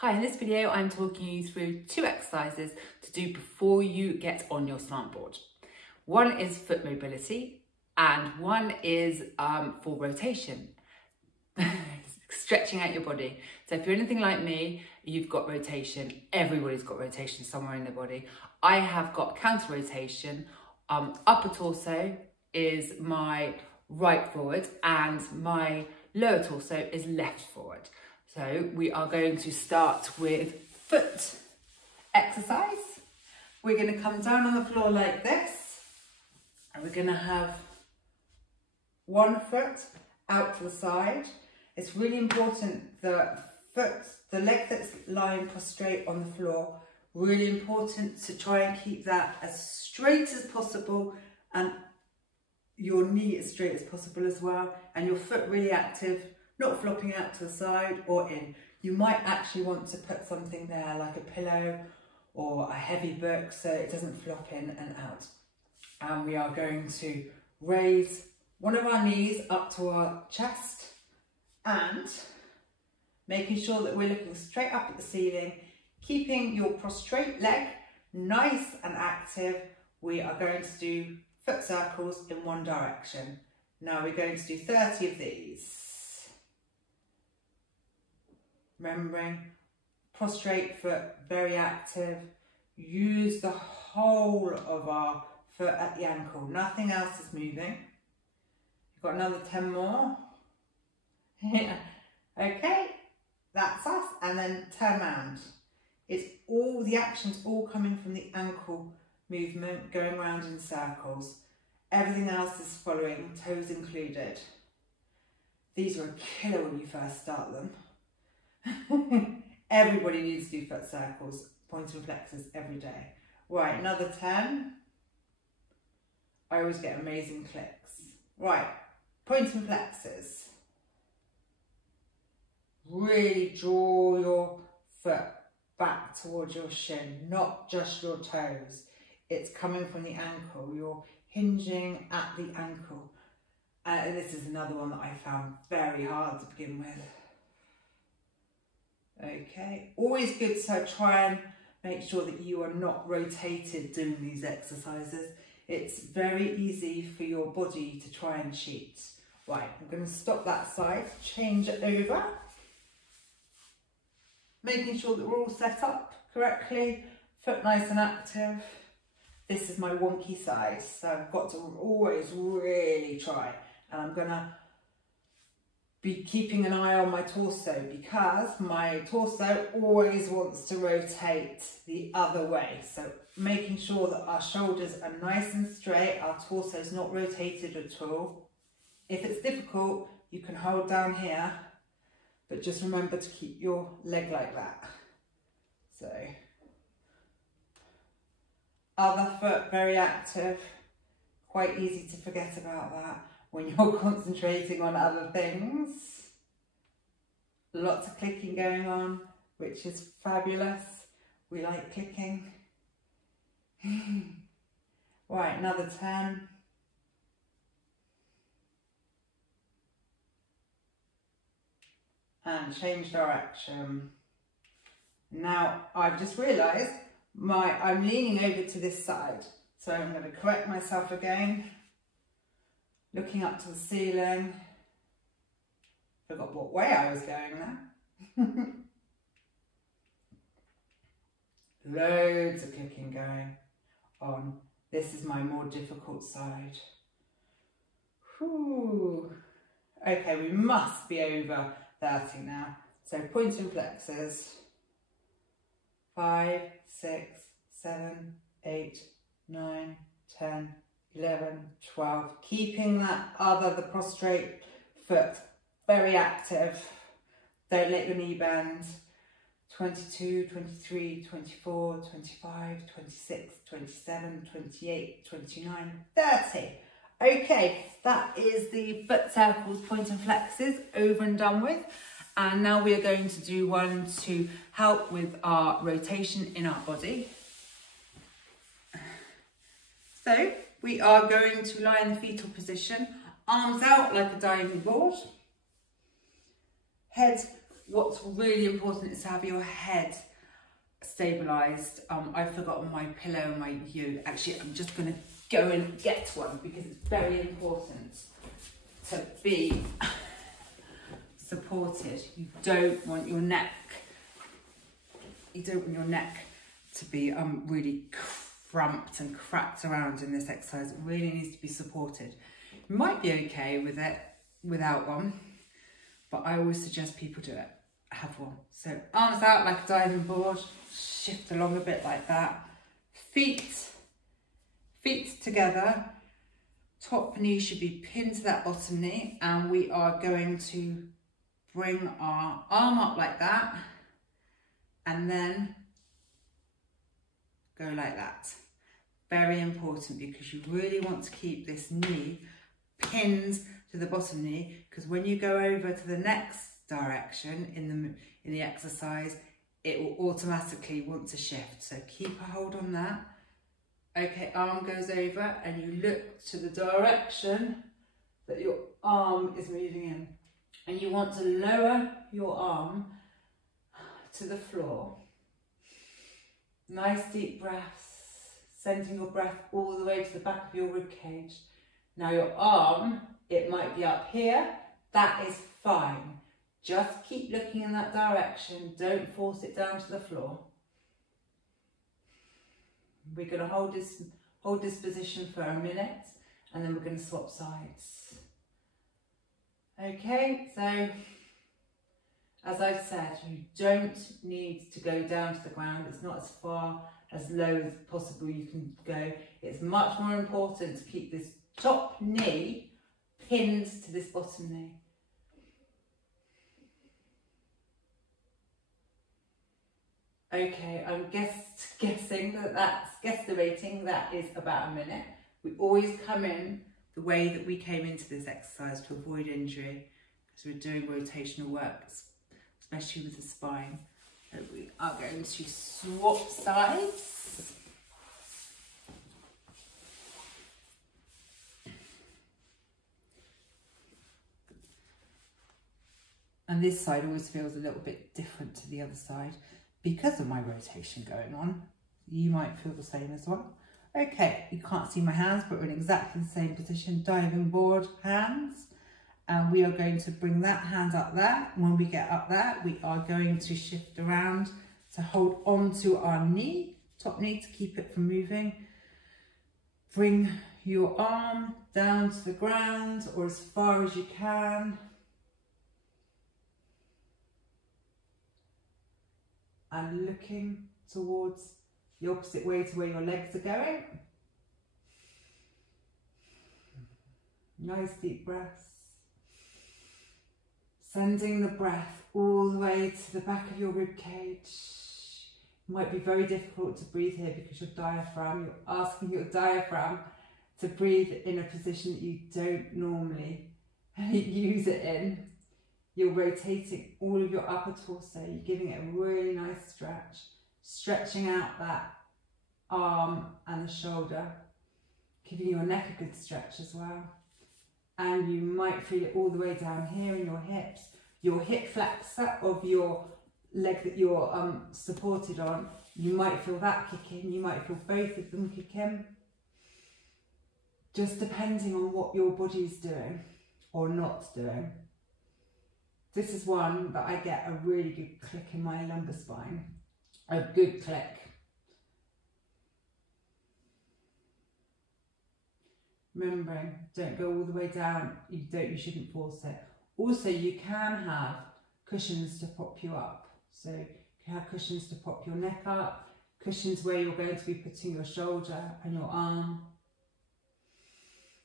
Hi, in this video I'm talking you through 2 exercises to do before you get on your slant board. One is foot mobility and one is for rotation, stretching out your body. So if you're anything like me, you've got rotation. Everybody's got rotation somewhere in their body. I have got counter rotation. Upper torso is my right forward and my lower torso is left forward. So we are going to start with foot exercise. We're going to come down on the floor like this, and we're going to have one foot out to the side. It's really important the leg that's lying prostrate on the floor, really important to try and keep that as straight as possible and your knee as straight as possible as well, and your foot really active, not flopping out to the side or in. You might actually want to put something there like a pillow or a heavy book so it doesn't flop in and out. And we are going to raise one of our knees up to our chest and making sure that we're looking straight up at the ceiling, keeping your prostrate leg nice and active. We are going to do foot circles in one direction. Now we're going to do 30 of these. Remembering, prostrate foot, very active. Use the whole of our foot at the ankle. Nothing else is moving. You've got another 10 more. Okay, that's us. And then turn around. It's all, the action's all coming from the ankle movement, going around in circles. Everything else is following, toes included. These are a killer when you first start them. Everybody needs to do foot circles, points and flexors every day. Right, another 10. I always get amazing clicks. Right, points and flexors. Really draw your foot back towards your shin, not just your toes. It's coming from the ankle. You're hinging at the ankle. And this is another one that I found very hard to begin with. Okay, always good to try and make sure that you are not rotated doing these exercises. It's very easy for your body to try and cheat. Right, I'm going to stop that side, change it over. Making sure that we're all set up correctly, foot nice and active. This is my wonky side, so I've got to always really try. And I'm going to be keeping an eye on my torso because my torso always wants to rotate the other way. So making sure that our shoulders are nice and straight, our torso is not rotated at all. If it's difficult, you can hold down here, but just remember to keep your leg like that. So, other foot very active, quite easy to forget about that when you're concentrating on other things. Lots of clicking going on, which is fabulous. We like clicking. Right, another 10. And change direction. Now, I've just realised I'm leaning over to this side. So I'm going to correct myself again. Looking up to the ceiling. Forgot what way I was going there. Loads of clicking going on. This is my more difficult side. Whew. Okay, we must be over 30 now. So points and flexors. 5, 6, 7, 8, 9, 10, 11, 12. Keeping the prostrate foot very active. Don't let your knee bend. 22, 23, 24, 25, 26, 27, 28, 29, 30. Okay, that is the foot circles, points and flexors over and done with. And now we are going to do one to help with our rotation in our body. So we are going to lie in the fetal position, arms out like a diving board, head what's really important is to have your head stabilised. I've forgotten my pillow and my actually I'm just going to go and get one because it's very important to be supported. You don't want your neck to be really cramped and cracked around in this exercise. It really needs to be supported. You might be okay with it without one, but I always suggest people do it. Have one. So arms out like a diving board, shift along a bit like that. Feet together. Top knee should be pinned to that bottom knee, and we are going to bring our arm up like that and then go like that. Very important, because you really want to keep this knee pinned to the bottom knee, because when you go over to the next direction in the exercise, it will automatically want to shift. So keep a hold on that. Okay, arm goes over and you look to the direction that your arm is moving in. And you want to lower your arm to the floor. Nice deep breaths, sending your breath all the way to the back of your rib cage. Now your arm, it might be up here, that is fine. Just keep looking in that direction, don't force it down to the floor. We're going to hold this position for a minute, and then we're going to swap sides. Okay, so as I've said, you don't need to go down to the ground. It's not as far as low as possible you can go. It's much more important to keep this top knee pinned to this bottom knee. Okay, I'm guessing that's guesstimating that is about a minute. We always come in the way that we came into this exercise to avoid injury, because we're doing rotational work, especially with the spine. So we are going to swap sides. And this side always feels a little bit different to the other side because of my rotation going on. You might feel the same as well. Okay, you can't see my hands, but we're in exactly the same position, diving board hands. And we are going to bring that hand up there. When we get up there, we are going to shift around to hold on to our knee, top knee, to keep it from moving. Bring your arm down to the ground or as far as you can. And looking towards the opposite way to where your legs are going. Nice deep breaths. Sending the breath all the way to the back of your rib cage. It might be very difficult to breathe here because your diaphragm, you're asking your diaphragm to breathe in a position that you don't normally use it in. You're rotating all of your upper torso, you're giving it a really nice stretch, stretching out that arm and the shoulder, giving your neck a good stretch as well. And you might feel it all the way down here in your hips. Your hip flexor of your leg that you're supported on, you might feel that kick in, you might feel both of them kick in. Just depending on what your body's doing or not doing. This is one that I get a really good click in my lumbar spine. A good click. Remembering, don't go all the way down. You shouldn't force it. Also, you can have cushions to prop you up. So you can have cushions to prop your neck up, cushions where you're going to be putting your shoulder and your arm.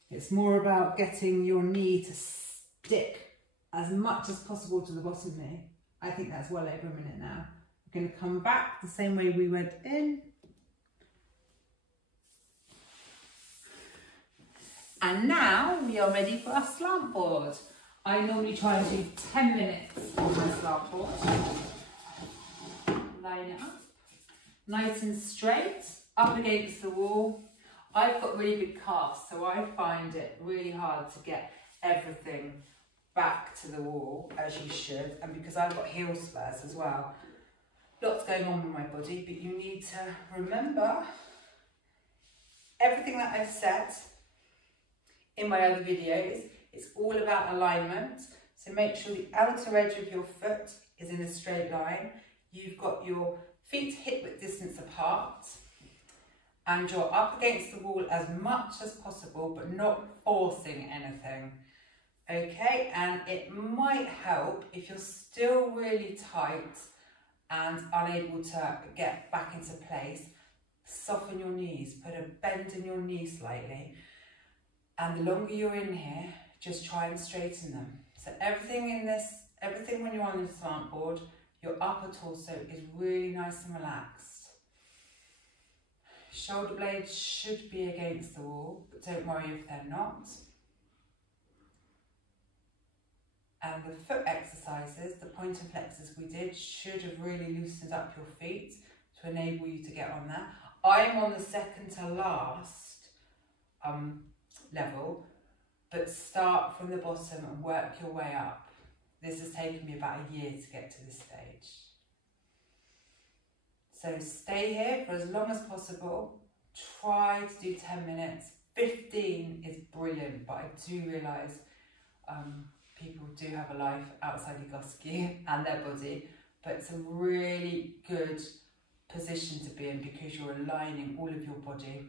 It's more about getting your knee to stick as much as possible to the bottom knee. I think that's well over a minute now. We're going to come back the same way we went in. And now we are ready for our slant board. I normally try and do 10 minutes on my slant board. Line it up, nice and straight, up against the wall. I've got really big calves, so I find it really hard to get everything back to the wall as you should, and because I've got heel spurs as well, lots going on with my body, but you need to remember everything that I've said in my other videos. It's all about alignment, so make sure the outer edge of your foot is in a straight line. You've got your feet hip width distance apart, and you're up against the wall as much as possible, but not forcing anything. Okay, and it might help if you're still really tight and unable to get back into place. Soften your knees, put a bend in your knees slightly, and the longer you're in here, just try and straighten them. So everything when you're on the slant board, your upper torso is really nice and relaxed. Shoulder blades should be against the wall, but don't worry if they're not. And the foot exercises, the pointer flexors we did, should have really loosened up your feet to enable you to get on there. I'm on the second to last level, but start from the bottom and work your way up. This has taken me about a year to get to this stage. So stay here for as long as possible. Try to do 10 minutes. 15 is brilliant, but I do realise people do have a life outside Egoscue and their body, but it's a really good position to be in because you're aligning all of your body,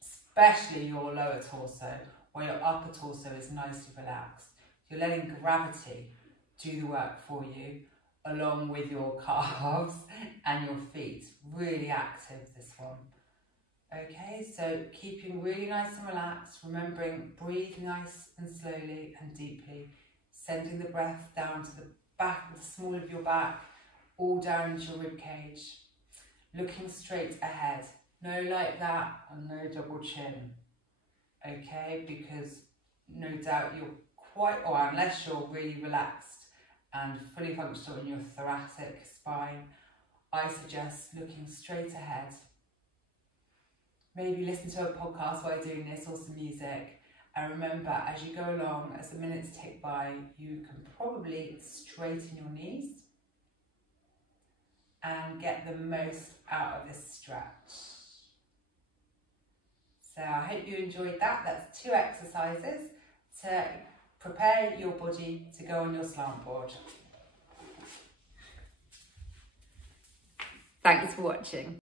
especially your lower torso, while your upper torso is nicely relaxed. You're letting gravity do the work for you, along with your calves and your feet. Really active, this one. Okay, so keeping really nice and relaxed, remembering breathe nice and slowly and deeply, sending the breath down to the back, the small of your back, all down into your rib cage. Looking straight ahead, no like that and no double chin. Okay, because no doubt you're quite, or unless you're really relaxed and fully functional in your thoracic spine, I suggest looking straight ahead. Maybe listen to a podcast while you're doing this or some music, and remember as you go along, as the minutes tick by, you can probably straighten your knees and get the most out of this stretch. So I hope you enjoyed that. That's 2 exercises to prepare your body to go on your slant board. Thanks for watching.